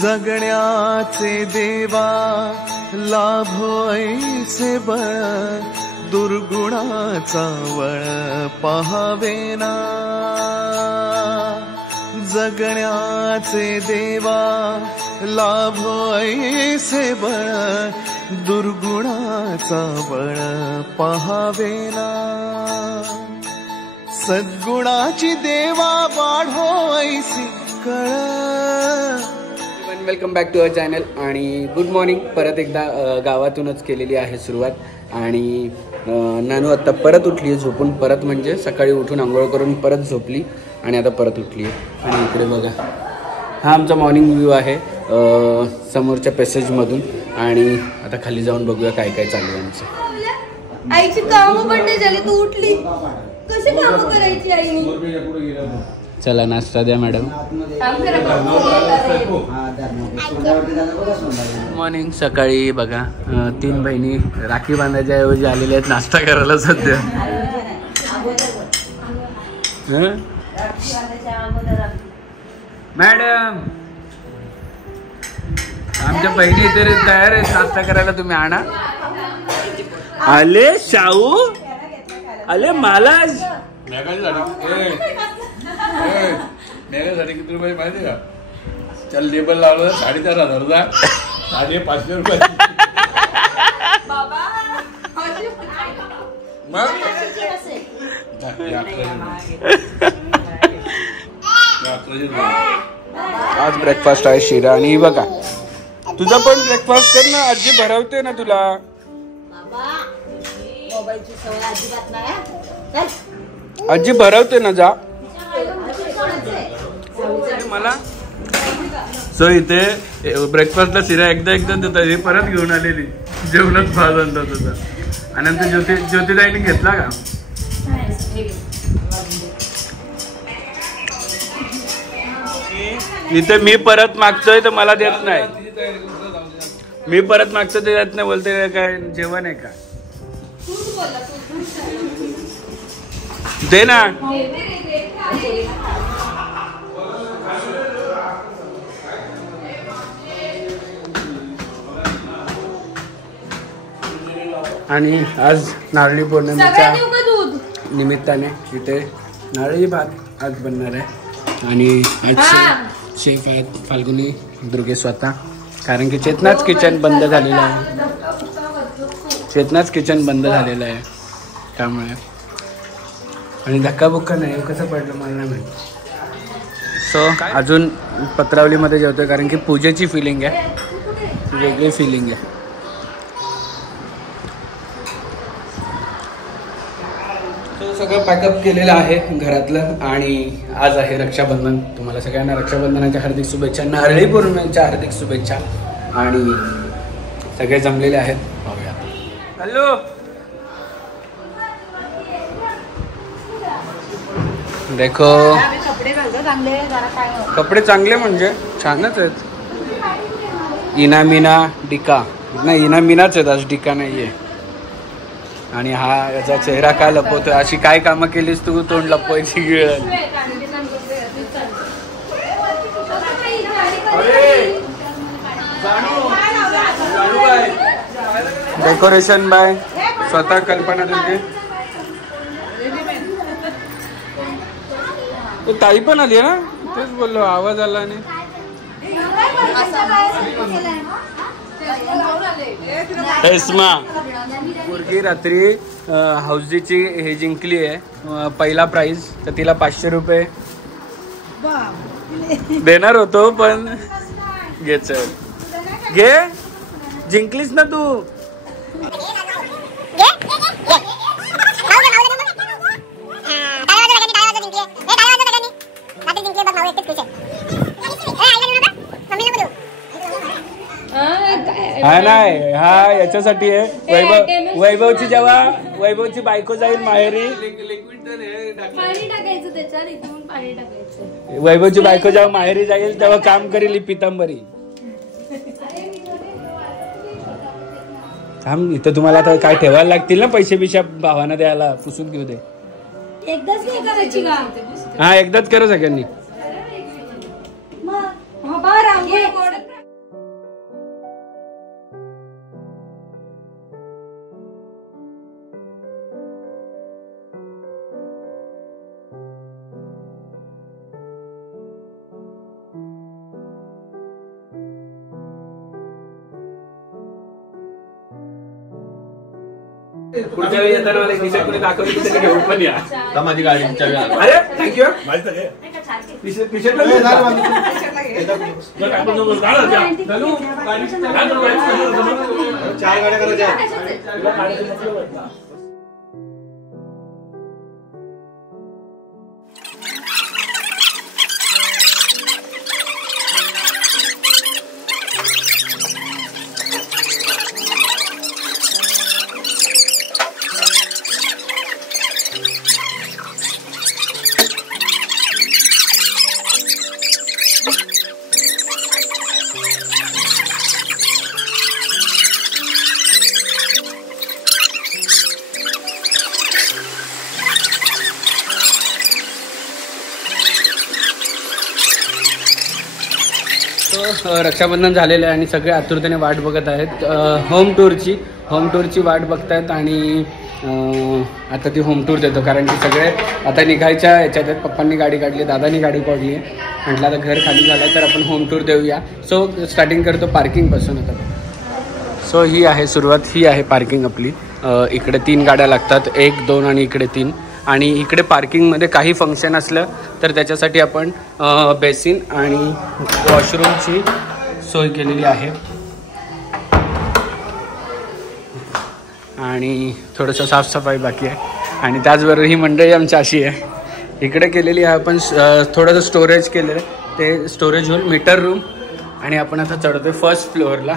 जगण्याचे देवा लाभो ऐसे बळ दुर्गुणाचा वळ पहावेना जगण्याचे देवा लाभो ऐसे बळ दुर्गुणाचा बळ पहावेना सद्गुणाची देवा वाढो ऐसी कळ। Welcome back to our channel आणि गुड मॉर्निंग। परत एकदा गावातूनच केलेली आहे सुरुवात आणि नानू आत्ता परत उठली आहे झोपून। परत म्हणजे सकाळी उठून आंघोळ करून परत झोपली आणि आता परत उठली आहे। आणि इकडे बघा हा आमचा मॉर्निंग व्ह्यू आहे समोरच्या पॅसेजमधून। आणि आता खाली जाऊन बघूया काय काय चालू आहे आमचं। आईची कामं पण नाही झाली, तू उठली कशी कामं करायची आईने? चला नाश्ता द्या मॅडम। मॉर्निंग सकाळी बघा 3 बहिणी राखी बांधायच्या ऐवजी आलेल्या आहेत नाश्ता करायला सध्या। मॅडम आमच्या बहिणी तरी तयार आहेत नाश्ता करायला, तुम्ही आणा। आले शाहू आले महाराज। मेघासाठी किती रुपये माहिती का? चल लेबल लावलं 4,500 550 रुपये। आज ब्रेकफास्ट आहे शिरा। आणि बघा तुझा पण ब्रेकफास्ट कर ना, आजी भरवते ना तुला। आजी भरवते ना, जा मला। सो इथे ब्रेकफास्टला शिरा एकदा देतात, हे परत घेऊन आलेली जेवणात भात आणतात होता। आणि नंतर ज्योतिताईने घेतला का? इथे मी परत मागतोय तर मला देत नाही, मी परत मागतोय ते देत नाही, बोलते काय जेवण आहे का? दे ना। आणि आज नारळी पौर्णिमेच्या निमित्ताने इथे नारळी भात आज बनणार आहे। आणि आज शेफ आहेत फाल्गुनी दुर्गे स्वतः, कारण की चेतनाच किचन बंद झालेलं आहे, चेतनाच किचन बंद झालेलं आहे त्यामुळे। आणि धक्काबुक्का नाही कसं पडलं मला नाही माहिती। सो अजून पत्रावलीमध्ये जेवतोय कारण की पूजेची फिलिंग आहे, वेगळी फिलिंग आहे। तो सगळं पॅकअप केलेलं आहे घरातलं। आणि आज आहे रक्षाबंधन, तुम्हाला सगळ्यांना रक्षाबंधनाच्या हार्दिक शुभेच्छा, नारळी पौर्णिमेच्या हार्दिक शुभेच्छा। आणि सगळे जमलेले आहेत, बघूया। हॅलो देखो कपडे चांगले म्हणजे छानच आहेत। इना मीना डिका नाही, इना मीनाच आहेत आज, डिका नाहीये। आणि हा याचा चेहरा का लपवतोय? अशी काय कामं केलीस तू तोंड लपवायची गिळ? डेकोरेशन बाय स्वतः कल्पना तुझी। ताई पण आली ना, तेच बोललो आवाज आला नाही। एस्मा मुलगी रात्री हौजीची हे जिंकली आहे पहिला प्राइज, तर तिला 500 रुपये देणार होतो पण घे, चल घे, जिंकलीस ना तू। हा नाही, हा याच्यासाठी आहे वैभवची, जेव्हा वैभवची बायको जाईल माहेरी, वैभवची बायको जेव्हा माहेरी जाईल तेव्हा काम करेल पितांबरी। थांब इथं, तुम्हाला आता काय ठेवायला लागतील ना पैसे बिशा भावांना द्यायला, पुसून घेऊ दे। एकदाच नाही करायची का? हा एकदाच करा सगळ्यांनी। पुढच्या वेळी येताना मला टी-शर्ट कोणी दाखवली की त्याने घेऊन पण या. माझी गाडीच्या वेळी. अरे थँक्यू. चार गाड्या करायच्या. रक्षाबंधन झालेलं आहे आणि सगळे आतुरतेने वाट बघत आहेत होम टूरची वाट बघतायत. आणि आता ती होम टूर देतो कारण की सगळे आता निघायच्या याच्यात आहेत. पप्पांनी गाडी काढली, दादानी गाडी काढली आहे. म्हटलं आता घर खाली झालं तर आपण होम टूर देऊया. सो स्टार्टिंग करतो पार्किंगपासून. आता सो ही आहे सुरुवात. ही आहे पार्किंग आपली. इकडे 3 गाड्या लागतात, 1, 2 आणि इकडे 3. आणि इकडे पार्किंगमध्ये काही फंक्शन असलं तर त्याच्यासाठी आपण बेसिन आणि वॉशरूमची सोय केलेली आहे. आणि थोडंसं साफसफाई बाकी आहे. आणि त्याचबरोबर ही मंडळी आमची अशी आहे. इकडे केलेली आहे आपण थोडंसं स्टोरेज केलेलं आहे. ते स्टोरेज होल मीटर रूम. आणि आपण आता चढतोय फर्स्ट फ्लोअरला.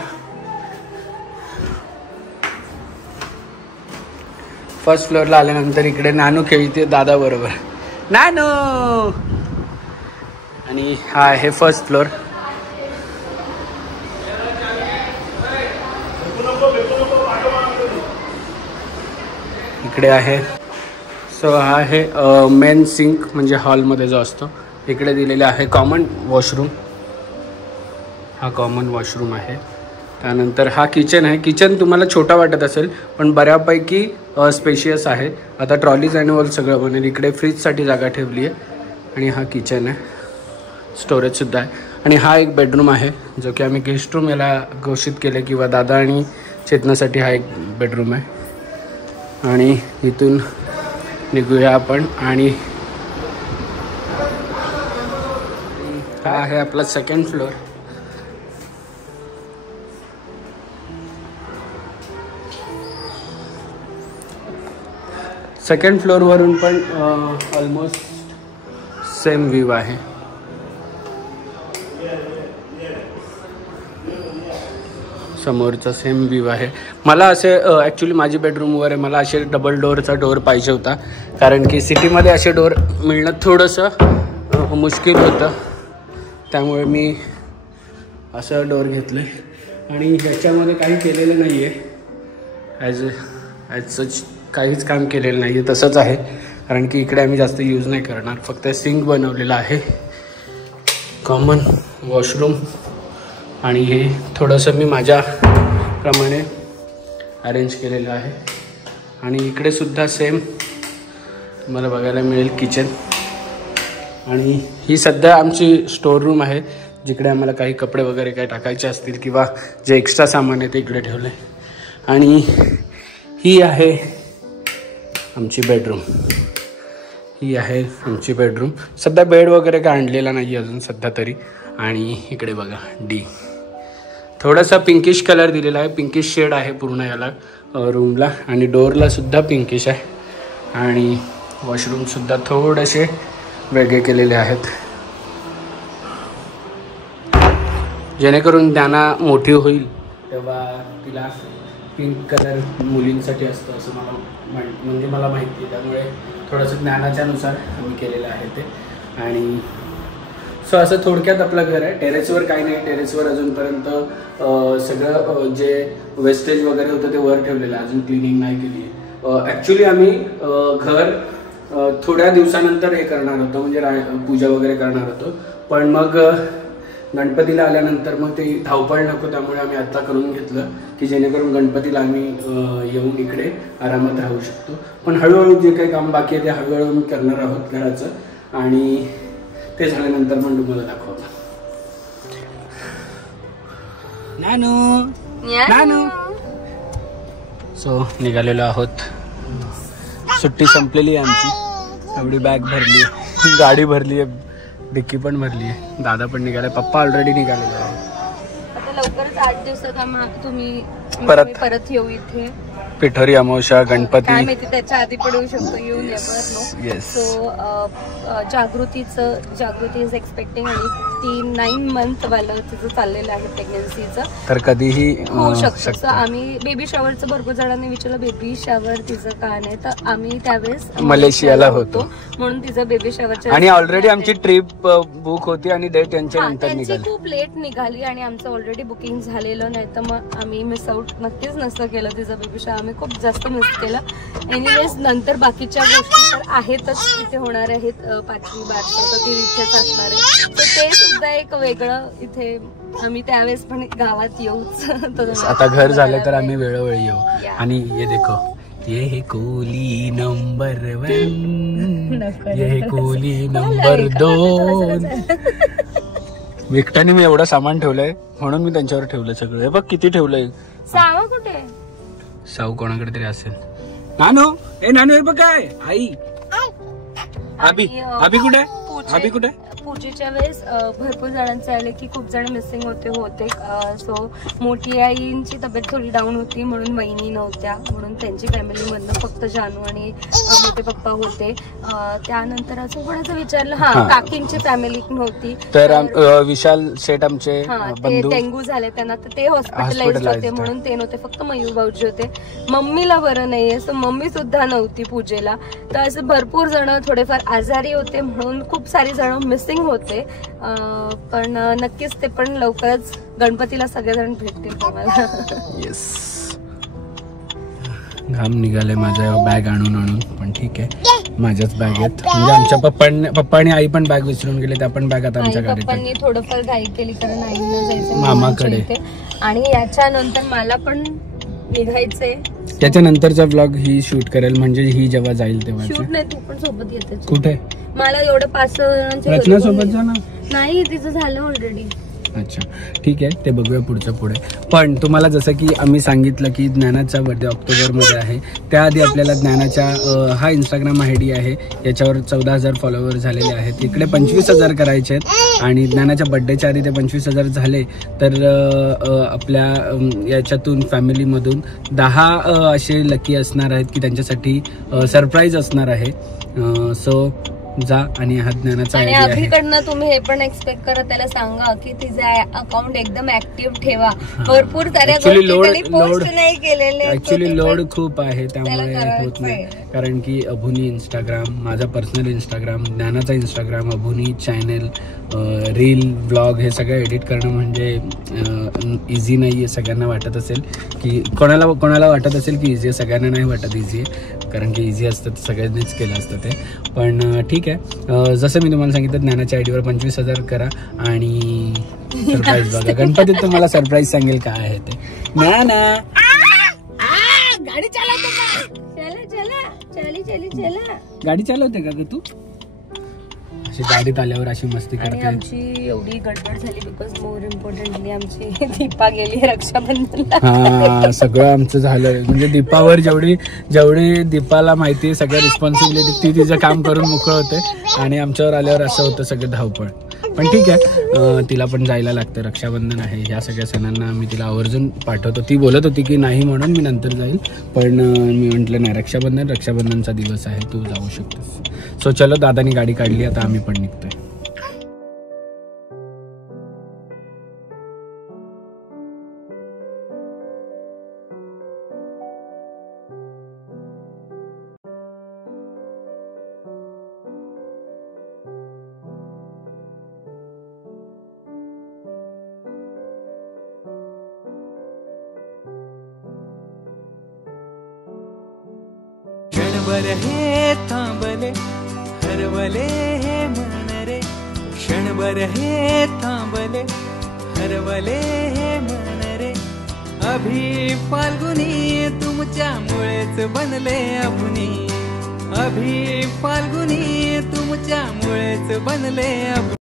फर्स्ट फ्लोअरला आल्यानंतर इकडे नानू खेळते दादा बरोबर. नानू. आणि हा आहे फर्स्ट फ्लोअर. इकडे आहे. सो हा आहे मेन सिंक म्हणजे हॉलमध्ये जो असतो. इकडे दिलेले आहे कॉमन वॉशरूम. हा कॉमन वॉशरूम आहे. त्यानंतर हा किचन आहे. किचन तुम्हाला छोटा वाटत असेल पण बऱ्यापैकी स्पेशियस आहे. आता ट्रॉलीज आणि वॉल सगळं बनेल. इकडे फ्रीजसाठी जागा ठेवली आहे. आणि हा किचन आहे. स्टोरेजसुद्धा आहे. आणि हा एक बेडरूम आहे जो की आम्ही गेस्ट रूम याला घोषित केलं किंवा दादा आणि चेतनासाठी हा एक बेडरूम आहे. आणि इथून निघूया आपण. आणि हा आहे आपला सेकंड फ्लोअर. सेकंड फ्लोअरवरून पण ऑलमोस्ट सेम व्ह्यू आहे. समोरचा सेम व्ह्यू आहे. मला असे ॲक्च्युली माझी बेडरूमवर आहे. मला असे डबल डोअरचा डोअर पाहिजे होता कारण की सिटीमध्ये असे डोअर मिळणं थोडंसं मुश्किल होतं. त्यामुळे मी असं डोअर घेतलं आहे. आणि ह्याच्यामध्ये काही केलेलं नाही आहे. ॲज सच काहीच काम केलेलं नाही आहे. तसंच आहे कारण की इकडे आम्ही जास्त यूज नाही करणार. फक्त सिंक बनवलेला आहे. Common washroom. आणि हे थोडंसं मी माझ्याप्रमाणे अरेंज केलेलं आहे. आणि इकडे सुद्धा सेम तुम्हाला बघायला मिळेल किचन. आणि ही सध्या आमची स्टोर रूम आहे जिकडे आम्हाला काही कपडे वगैरे काही टाकायचे असतील किंवा जे एक्स्ट्रा सामान आहे ते इकडे ठेवलं आहे. आणि ही आहे आमची बेडरूम. ही आहे आमची बेडरूम. सध्या बेड वगैरे काय आणलेला नाही अजून सध्या तरी. आणि इकडे बघा डी थोडासा पिंकिश कलर दिलेला आहे. पिंकिश शेड आहे पूर्ण याला रूमला. आणि डोअरला सुद्धा पिंकिश आहे. आणि वॉशरूमसुद्धा थोडेसे वेगळे केलेले आहेत जेणेकरून त्यांना मोठी होईल तेव्हा तिला पिंक कलर मुलींसाठी असतं असं मला माहिती. त्यामुळे थोडंसं ज्ञानाच्या नुसार आम्ही केलेलं आहे ते. आणि सो असं थोडक्यात आपलं घर आहे. टेरेसवर काही नाही. टेरेसवर अजूनपर्यंत सगळं जे वेस्टेज वगैरे होतं ते वर ठेवलेलं आहे. अजून क्लिनिंग नाही केली आहे. ॲक्च्युली आम्ही घर थोड्या दिवसानंतर हे करणार होतो म्हणजे पूजा वगैरे करणार होतो. पण मग गणपतीला आल्यानंतर मग ते धावपळ नको, त्यामुळे आम्ही आता करून घेतलं की जेणेकरून गणपतीला आम्ही येऊन इकडे आरामात राहू शकतो. पण हळूहळू जे काही काम बाकी आहे ते हळूहळू आम्ही करणार आहोत घराचं, आणि ते झाल्यानंतर मग तुम्हाला दाखवतो. नानू सो निघालेलो आहोत. सुट्टी संपलेली आहे आमची. एवढी बॅग भरली आहे, गाडी भरली आहे, डिक्की पण भरली आहे, दादा पण निघाले, पप्पा ऑलरेडी निघालेले आहे. आता लवकरच 8 दिवसात तुम्ही परत येऊ इथे. पिठोरी अमावस्या, गणपती, काय माहिती त्याच्या आधी पण येऊ शकतो, येऊन येणार. सो जागृती इज एक्सपेक्टिंग, आणि ती 9 मंथ वाला तिचं चाललेलं आहे प्रेग्नन्सीचं, तर कधीही होऊ शकतं. सो आम्ही बेबी शॉवरचं भरपूर जणांनी विचारलं बेबी शॉवर तिचं का नाही, तर आम्ही त्यावेळेस मलेशियाला होतो म्हणून तिचं बेबी शॉवरच्या, आणि ऑलरेडी आमची ट्रिप बुक होती आणि डेट त्यांच्या नंतर निघाली, खूप लेट निघाली, आणि आमचं ऑलरेडी बुकिंग झालेलं नाही, तर मग आम्ही मिस आउट नक्कीच नसतं केलं तिचं बेबी शॉवर. आम्ही खूप जास्त मिस केलं. एनिवेज नंतर बाकीच्या गोष्टी तर आहेतच, इथे होणार आहेत. 5वी बारसं तर ती इथेच असणार आहे, तर ते सुद्धा एक वेगळं इथे. आम्ही त्यावेळेस पण गावात येऊच. आता घर झालं तर आम्ही वेळोवेळी येऊ. आणि ये देखो, ये कोली नंबर 1, ये कोली नंबर 2. एकट्याने मी एवढं सामान ठेवलंय म्हणून मी त्यांच्यावर ठेवलंय सगळं. बघ किती ठेवलंय. सावा कुठे? साऊ कोणाकडे तरी असेल. नानू हे बघ काय आई. अभि कुठे? पूजेच्या वेळेस भरपूर जणांचे आले की खूप जण मिसिंग होते. सो मोठी आईंची तब्येत थोडी डाऊन होती म्हणून वहिनी नव्हत्या, म्हणून त्यांची फॅमिलीमधनं फक्त जानू आणि मोठे पप्पा होते. त्यानंतर असं कोणाचं विचारलं, काकींची फॅमिली नव्हती, तर विशाल शेठ आमचे ते डेंग्यू झाले त्यांना, तर ते हॉस्पिटलाइज होते म्हणून ते नव्हते. फक्त मयूर भाऊजी होते. मम्मीला बरं नाहीये, सो मम्मी सुद्धा नव्हती पूजेला. तर असं भरपूर जण थोडेफार आजारी होते म्हणून खूप सारी जण मिसिंग होते. पण नक्कीच ते पण लवकरच गणपतीला सगळेजण भेटतील तुम्हाला. येस. घाम निघाले माझ्या बॅग आणून, पण ठीक आहे, माझ्याच बॅग आहेत. म्हणजे आमच्या पप्पा आणि आई पण बॅग विसरून गेले, त्या पण बॅग आता आमच्या गाडीत. पप्पांनी थोडंफार घाई केली कारण आईला जायचं मामाकडे, आणि याच्यानंतर मला पण निघायचंय. त्याच्यानंतरचा व्लॉग ही शूट करेल, म्हणजे ही जेव्हा जाईल तेव्हा. शूट नाही, तू पण सोबत येते. कुठे? मला एवढं 5 जणांच्या रचना सोबत जाणार नाही, तिचं झालं ऑलरेडी. अच्छा ठीक आहे, ते बघूया पुढचं पुढे. पण तुम्हाला जसं की आम्ही सांगितलं की ज्ञानाचा बर्थडे ऑक्टोबरमध्ये आहे, त्याआधी आपल्याला ज्ञानाच्या हा इंस्टाग्राम ID आहे, याच्यावर 14,000 फॉलोअर झालेले आहेत. इकडे 25,000 करायचे आहेत, आणि ज्ञानाच्या बर्थडेच्या आधी ते 25,000 झाले तर आपल्या याच्यातून फॅमिलीमधून 10 असे लकी असणार आहेत की त्यांच्यासाठी सरप्राईज असणार आहे. सो जा आणि हा ज्ञानाचा आणि अभिकडनं तुम्ही हे पण एक्सपेक्ट करा, त्याला सांगा की तिचं अकाउंट एकदम ऍक्टिव्ह ठेवा. भरपूर साऱ्या गोष्टी पोस्ट नाही केलेले, ऍक्च्युली लोड खूप आहे त्यामुळे होत नाही. कारण की अभुनी इंस्टाग्राम, माझा पर्सनल इंस्टाग्राम, ज्ञानाचा इंस्टाग्राम, अभुनी चॅनल, रील, ब्लॉग हे सगळं एडिट करणं म्हणजे इझी नाही आहे. सगळ्यांना वाटत असेल की कोणाला वाटत असेल की इझी आहे, सगळ्यांना नाही वाटत इझी आहे, कारण की इझी असतं तर सगळ्यांनीच केलं असतं ते. पण ठीक आहे, जसं मी तुम्हाला सांगितलं ज्ञानाच्या आयडीवर 25,000 करा आणि सरप्राईज बघा. गणपतीत तुम्हाला सरप्राईज सांगेल काय आहे ते. ज्ञाना गाडी चालवते का? गाडी चालवते का ग तू? अशी गाडीत आल्यावर अशी मस्ती करते. आमची एवढी गडबड झाली बिकॉज मोर इम्पॉर्टंटली आमची दीपा गेली रक्षाबंधनला. हा, सगळं आमचं झालं. म्हणजे दीपावर जेवढी दीपाला माहिती आहे सगळ्या रिस्पॉन्सिबिलिटी ती तिचं काम करून मोकळं होते, आणि आमच्यावर आल्यावर असं होतं सगळं धावपळ. पण ठीक आहे, तिला पण जायला लागतं, रक्षाबंधन आहे. ह्या सगळ्या सणांना आम्ही तिला आवर्जून पाठवतो. ती बोलत होती की नाही म्हणून मी नंतर जाईल, पण मी म्हटलं नाही, रक्षाबंधनचा दिवस आहे, तू जाऊ शकतेस. सो चलो, दादानी गाडी काढली, आता आम्ही पण निघतोय. क्षणभर हे थांबले, हरवले हे मन रे, क्षणभर हे थांबले हरवले हे मन रे अभि फाल्गुनी तुमच्यामुळेच बनले अभुनी अभि फाल्गुनी तुमच्यामुळेच बनले अभुनी